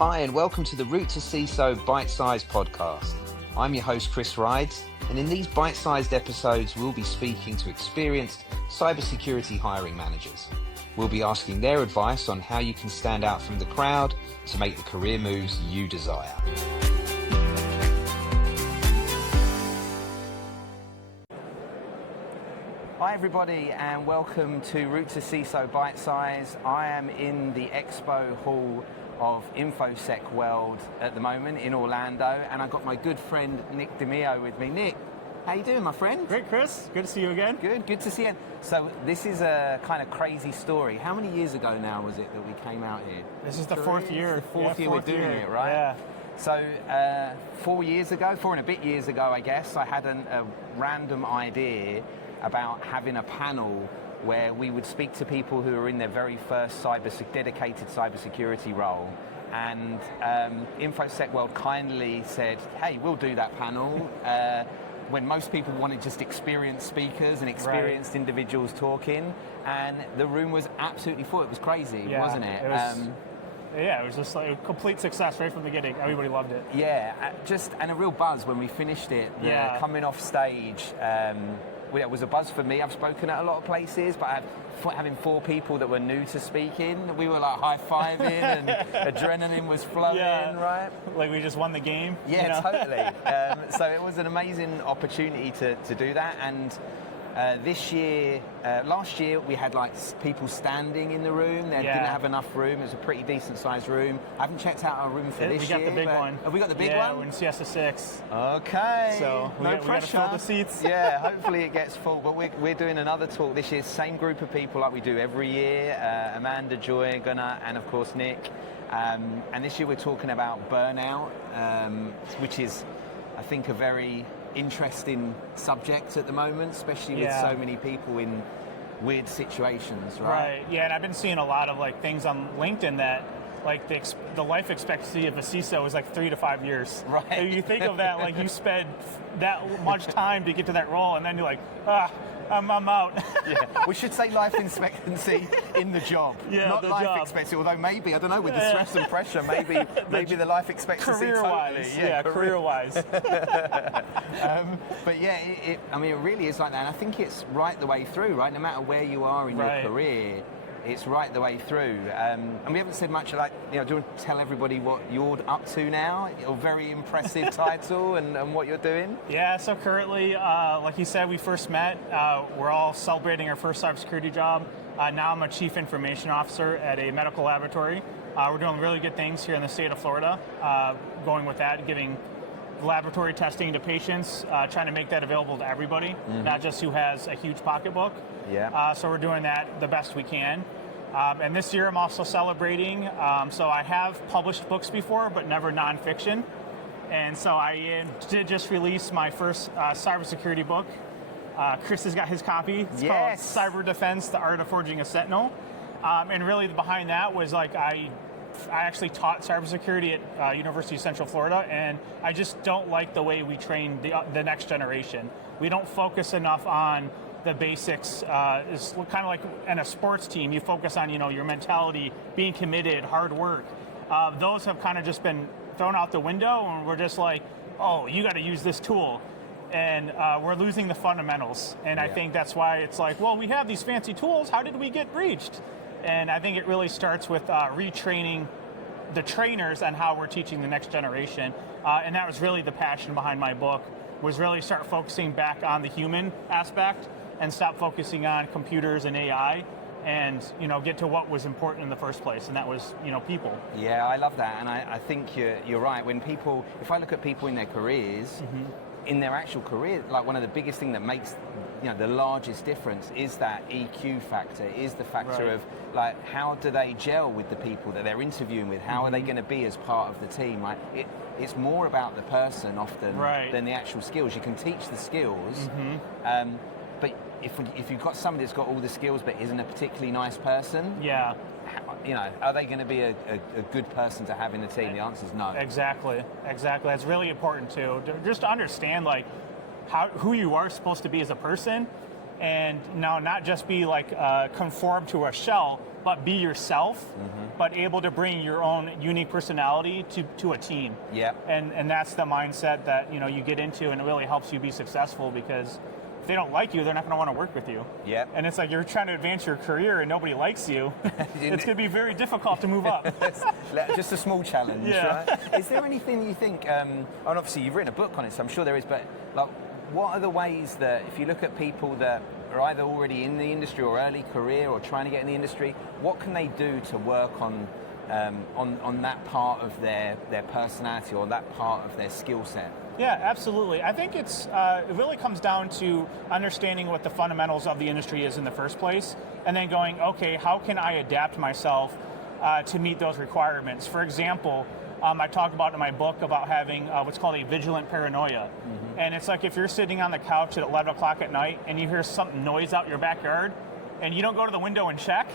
Hi, and welcome to the Root To CISO Byte-Size podcast. I'm your host, Kris Rides, and in these bite-sized episodes, we'll be speaking to experienced cybersecurity hiring managers. We'll be asking their advice on how you can stand out from the crowd to make the career moves you desire. Hi everybody, and welcome to Root To CISO Byte-Size. I am in the expo hall of InfoSec World at the moment in Orlando, and I've got my good friend Nick Demeo with me. Nick, how you doing, my friend? Great, Chris. Good to see you again. Good to see you. So this is a kind of crazy story. How many years ago now was it that we came out here? This is the fourth year. The fourth year we're doing it, right? Yeah. So 4 and a bit years ago, I guess, I had a random idea about having a panel where we would speak to people who are in their very first dedicated cybersecurity role. And InfoSec World kindly said, hey, we'll do that panel, when most people wanted just experienced speakers and experienced individuals talking. And the room was absolutely full. It was crazy, wasn't it? It was just like a complete success right from the beginning. Everybody loved it. Yeah, and a real buzz when we finished it. Coming off stage, it was a buzz for me. I've spoken at a lot of places, but having 4 people that were new to speaking, we were like high-fiving and adrenaline was flowing, right? Like we just won the game. Yeah, totally. So it was an amazing opportunity to do that. And last year we had like people standing in the room. They didn't have enough room. It was a pretty decent sized room. I haven't checked out our room for this year. We got the big one. Have we got the big one? Yeah, we're in Siesta 6. Okay. So no pressure. We got to fill the seats. Yeah, hopefully it gets full. But we're doing another talk this year. Same group of people like we do every year. Amanda, Joy, Gunnar, and of course Nick. And this year we're talking about burnout, which is, I think, a very interesting subject at the moment, especially with so many people in weird situations, right? Yeah, and I've been seeing a lot of like things on LinkedIn that like the life expectancy of a CISO is like 3 to 5 years. Right. So you think of that, like you spend that much time to get to that role, and then you're like, I'm out. Yeah, we should say life expectancy in the job, not life expectancy. Although maybe, I don't know, with the stress and pressure, maybe the life expectancy career-wise. Totally, career-wise. But yeah, it really is like that. And I think it's right the way through, right? No matter where you are in your career, it's right the way through. And we haven't said much, like, do you want to tell everybody what you're up to now? Your very impressive title and what you're doing? Yeah, so currently, like you said, we first met. We're all celebrating our first cybersecurity job. Now I'm a chief information officer at a medical laboratory. We're doing really good things here in the state of Florida, going with that, giving laboratory testing to patients, trying to make that available to everybody, not just who has a huge pocketbook. Yeah. So we're doing that the best we can. And this year I'm also celebrating, so I have published books before, but never nonfiction. And so I did just release my first cybersecurity book. Chris has got his copy. It's called Cyber Defense, The Art of Forging a Sentinel. And really behind that was like I actually taught cybersecurity at University of Central Florida, and I just don't like the way we train the next generation. We don't focus enough on the basics. It's kind of like in a sports team, you focus on your mentality, being committed, hard work. Those have kind of just been thrown out the window, and we're just like, oh, you got to use this tool. And we're losing the fundamentals. And I think that's why it's like, well, we have these fancy tools. How did we get breached? And I think it really starts with retraining the trainers on how we're teaching the next generation. And that was really the passion behind my book, was really start focusing back on the human aspect and stop focusing on computers and AI, and get to what was important in the first place, and that was people. Yeah, I love that, and I think you're right. When people, if I look at people in their careers, in their actual career, like one of the biggest thing that makes the largest difference is that EQ factor, is the factor of like how do they gel with the people that they're interviewing with, how are they going to be as part of the team, right? It's more about the person often than the actual skills. You can teach the skills, but if you've got somebody that's got all the skills but isn't a particularly nice person, are they going to be a good person to have in the team? The answer is no. Exactly. That's really important too. Just to understand like who you are supposed to be as a person, and now not just be like conform to a shell, but be yourself, but able to bring your own unique personality to a team. Yeah. And that's the mindset that you get into, and it really helps you be successful, because if they don't like you, they're not going to want to work with you. Yeah. And it's like you're trying to advance your career and nobody likes you. It's going to be very difficult to move up. Just a small challenge, yeah. Right? Is there anything you think, and obviously you've written a book on it, so I'm sure there is, but like, what are the ways that, if you look at people that are either already in the industry or early career or trying to get in the industry, what can they do to work on that part of their personality or that part of their skill set? Yeah, absolutely. I think it really comes down to understanding what the fundamentals of the industry is in the first place, and then going, okay, how can I adapt myself to meet those requirements? For example, I talk about in my book about having what's called a vigilant paranoia. And it's like if you're sitting on the couch at 11 o'clock at night and you hear some noise out your backyard and you don't go to the window and check,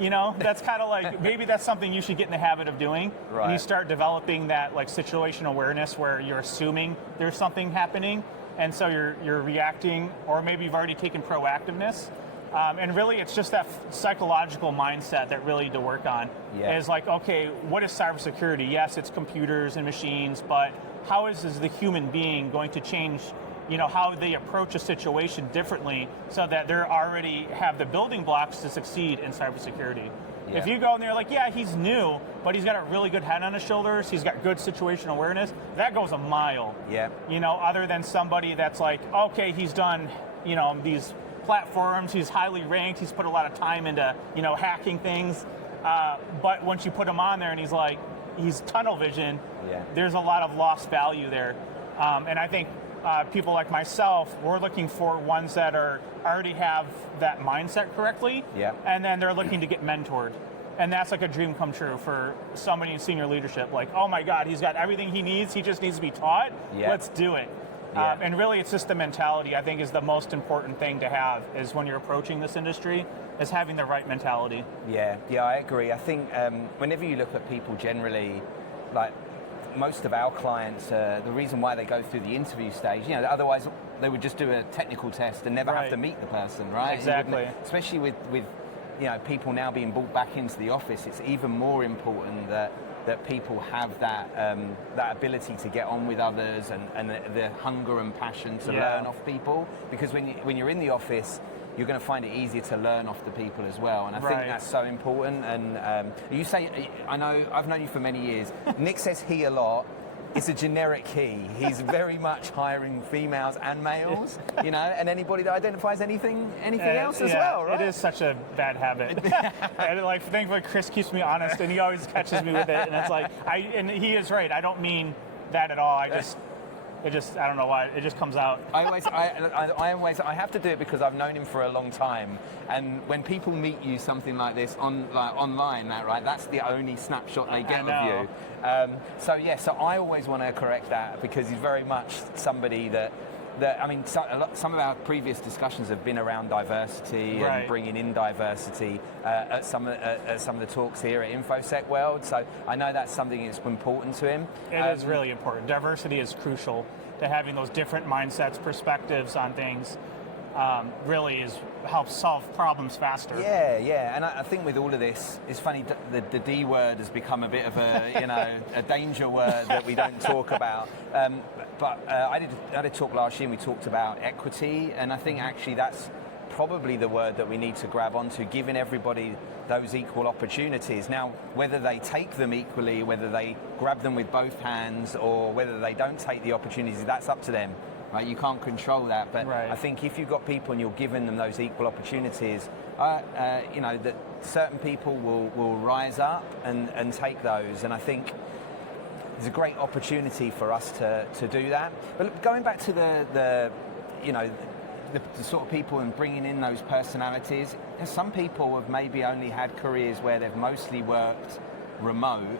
that's kind of like, maybe that's something you should get in the habit of doing. Right. And you start developing that like situational awareness where you're assuming there's something happening, and so you're reacting, or maybe you've already taken proactiveness. And really, it's just that psychological mindset that really need to work on. Yeah. Is like, okay, what is cybersecurity? Yes, it's computers and machines, but how is the human being going to change, how they approach a situation differently, so that they already have the building blocks to succeed in cybersecurity? Yeah. If you go in there like, yeah, he's new, but he's got a really good head on his shoulders, he's got good situational awareness, that goes a mile. Yeah. Other than somebody that's like, okay, he's done, these platforms, he's highly ranked, he's put a lot of time into, hacking things, but once you put him on there and he's tunnel vision, there's a lot of lost value there. And I think people like myself, we're looking for ones that already have that mindset correctly, and then they're looking to get mentored. And that's like a dream come true for somebody in senior leadership. Like, oh my God, he's got everything he needs, he just needs to be taught, let's do it. Yeah. And really, it's just the mentality, I think, is the most important thing to have, is when you're approaching this industry, is having the right mentality. Yeah, I agree. I think whenever you look at people generally, like most of our clients, the reason why they go through the interview stage, otherwise they would just do a technical test and never have to meet the person, right? Exactly. Especially with people now being brought back into the office, it's even more important that people have that ability to get on with others and the hunger and passion to learn off people, because when you're in the office, you're going to find it easier to learn off the people as well, and I think that's so important. And you say, I know, I've known you for many years. Nick says he a lot. It's a generic he. He's very much hiring females and males, and anybody that identifies anything else as well, right? It is such a bad habit. And thankfully Kris keeps me honest, and he always catches me with it. And it's like, and he is right. I don't mean that at all. I don't know why. It just comes out. I have to do it because I've known him for a long time, and when people meet you something like this online, that's the only snapshot they get of you. So I always want to correct that, because he's very much somebody that some of our previous discussions have been around diversity and bringing in diversity at some of the talks here at InfoSec World. So I know that's something that's important to him. It is really important. Diversity is crucial to having those different mindsets, perspectives on things. Really helps solve problems faster. Yeah, and I think with all of this, it's funny, the D word has become a bit of a a danger word that we don't talk about. But I did a talk last year, and we talked about equity, and I think actually that's probably the word that we need to grab onto, giving everybody those equal opportunities. Now, whether they take them equally, whether they grab them with both hands, or whether they don't take the opportunities, that's up to them. Right, you can't control that, but I think if you've got people and you're giving them those equal opportunities, that certain people will rise up and take those, and I think there's a great opportunity for us to do that. But going back to the sort of people and bringing in those personalities, some people have maybe only had careers where they've mostly worked remote,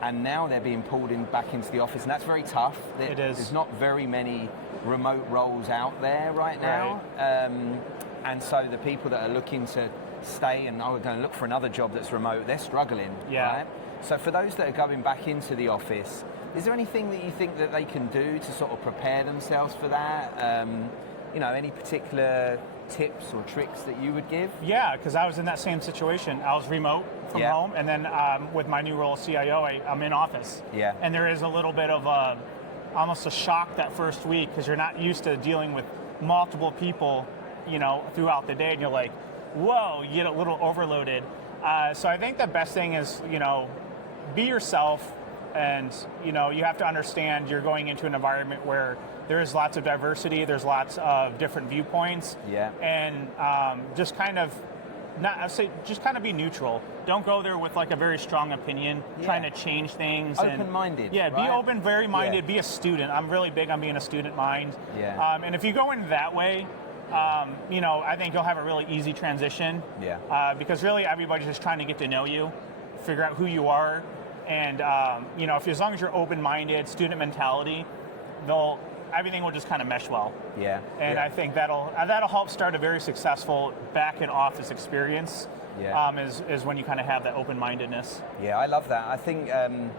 and now they're being pulled back into the office, and that's very tough. It is. There's not very many remote roles out there right now, and so the people that are looking to stay and are going to look for another job that's remote, they're struggling. Right? So for those that are going back into the office, is there anything that you think that they can do to sort of prepare themselves for that? any particular tips or tricks that you would give? Yeah, because I was in that same situation. I was remote from home, and then with my new role as CIO, I'm in office. Yeah. And there is a little bit of almost a shock that first week, because you're not used to dealing with multiple people, throughout the day, and you're like, whoa, you get a little overloaded. So I think the best thing is, be yourself, and you have to understand you're going into an environment where there's lots of diversity, there's lots of different viewpoints, and just kind of be neutral. Don't go there with like a very strong opinion, trying to change things. Open-minded. Yeah, right? Be open, very minded. Be a student. I'm really big on being a student mind. Yeah. And if you go in that way, I think you'll have a really easy transition. Yeah. Because really everybody's just trying to get to know you, figure out who you are, and as long as you're open-minded, student mentality, everything will just kind of mesh well. Yeah. And I think that'll help start a very successful back in office experience. Yeah. Is when you kind of have that open-mindedness. Yeah, I love that. I think, and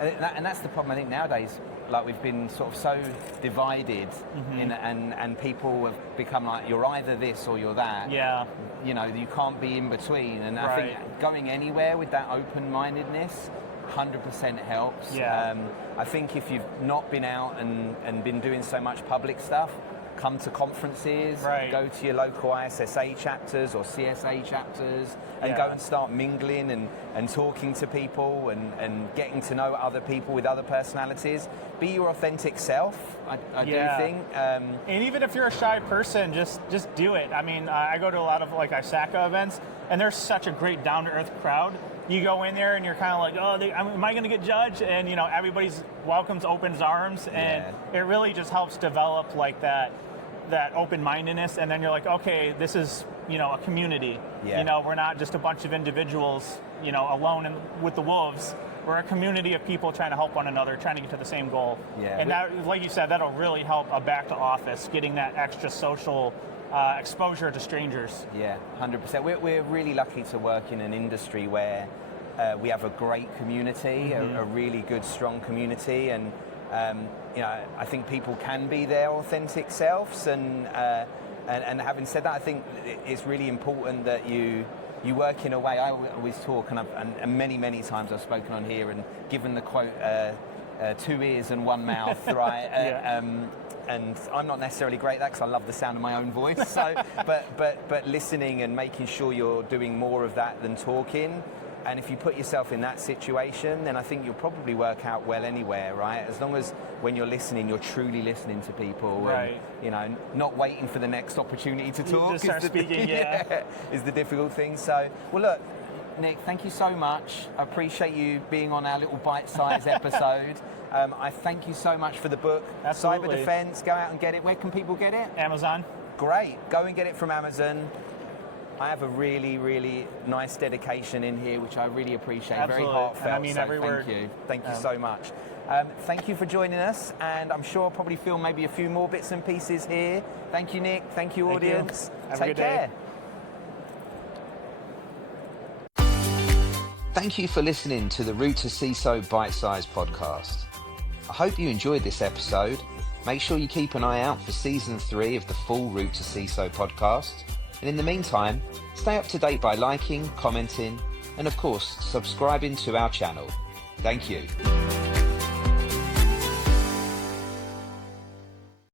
that's the problem. I think nowadays, like we've been sort of so divided, and people have become like, you're either this or you're that. Yeah. You can't be in between. And I think going anywhere with that open-mindedness 100% helps. Yeah. I think if you've not been out and been doing so much public stuff, come to conferences, go to your local ISSA chapters or CSA chapters, and go and start mingling and talking to people and getting to know other people with other personalities. Be your authentic self, I do think. And even if you're a shy person, just do it. I mean, I go to a lot of like ISACA events, and there's such a great down-to-earth crowd. You go in there and you're kind of like, am I going to get judged? And everybody's welcomes open arms, and it really just helps develop like that open-mindedness. And then you're like, okay, this is a community. We're not just a bunch of individuals alone with the wolves. We're a community of people trying to help one another, trying to get to the same goal. And that, like you said, that'll really help a back to office, getting that extra social exposure to strangers. Yeah, 100%. We're really lucky to work in an industry where we have a great community, a really good, strong community, and I think people can be their authentic selves. And having said that, I think it's really important that you work in a way. I always talk, and many times I've spoken on here and given the quote, 2 ears and 1 mouth, right? And I'm not necessarily great at that because I love the sound of my own voice. So, but listening and making sure you're doing more of that than talking. And if you put yourself in that situation, then I think you'll probably work out well anywhere, right? As long as when you're listening, you're truly listening to people, and not waiting for the next opportunity to talk. Just start speaking, is the difficult thing. So, well, look, Nick, thank you so much. I appreciate you being on our little Byte-Size episode. I thank you so much for the book. Absolutely. Cyber Defense. Go out and get it. Where can people get it? Amazon. Great. Go and get it from Amazon. I have a really, really nice dedication in here, which I really appreciate. Absolutely. Very heartfelt. And I mean every word. Thank you. Thank you so much. Thank you for joining us, and I'm sure I'll probably film maybe a few more bits and pieces here. Thank you, Nick. Thank you, audience. Have a good day. Thank you for listening to the Root To CISO Byte-Size podcast. I hope you enjoyed this episode. Make sure you keep an eye out for season 3 of the full Root To CISO podcast. And in the meantime, stay up to date by liking, commenting, and of course, subscribing to our channel. Thank you.